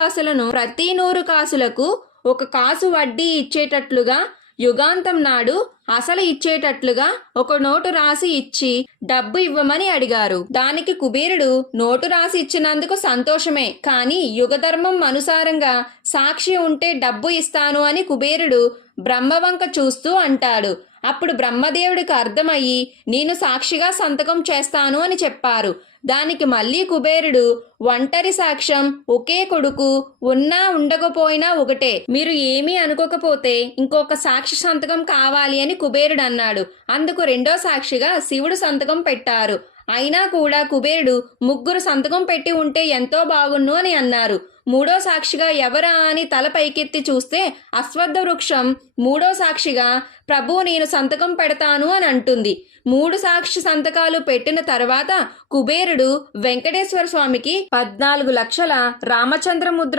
కాసులను ప్రతి 100 కాసులకు 1 కాసు వడ్డీ ఇచ్చేటట్లుగా యుగాంతం నాడు అసలు ఇచ్చేటట్లుగా 1 నోటు రాసి ఇచ్చి డబ్బు ఇవ్వమని అడిగారు. దానికి కుబేరుడు నోటు రాసి ఇచ్చినందుకు సంతోషమే, కానీ యుగధర్మం అనుసారంగా సాక్షి ఉంటే డబ్బు ఇస్తాను అని కుబేరుడు బ్రహ్మవంక చూస్తూ అంటాడు. అప్పుడు బ్రహ్మదేవుడికి అర్థమయ్యి నేను సాక్షిగా సంతకం చేస్తాను అని చెప్పారు. దానికి మళ్ళీ కుబేరుడు ఒంటరి సాక్ష్యం, ఒకే కొడుకు, ఉన్నా ఉండకపోయినా ఒకటే, మీరు ఏమీ అనుకోకపోతే ఇంకొక సాక్షి సంతకం కావాలి అని కుబేరుడు అన్నాడు. అందుకు రెండో సాక్షిగా శివుడు సంతకం పెట్టారు. అయినా కూడా కుబేరుడు 3 సంతకం పెట్టి ఉంటే ఎంతో బాగున్ను అని అన్నారు. మూడో సాక్షిగా ఎవరా అని తల పైకెత్తి చూస్తే అశ్వత్థ వృక్షం మూడో సాక్షిగా ప్రభు నేను సంతకం పెడతాను అని అంటుంది. 3 సాక్షి సంతకాలు పెట్టిన తర్వాత కుబేరుడు వెంకటేశ్వర స్వామికి 14 లక్షల రామచంద్ర ముద్ర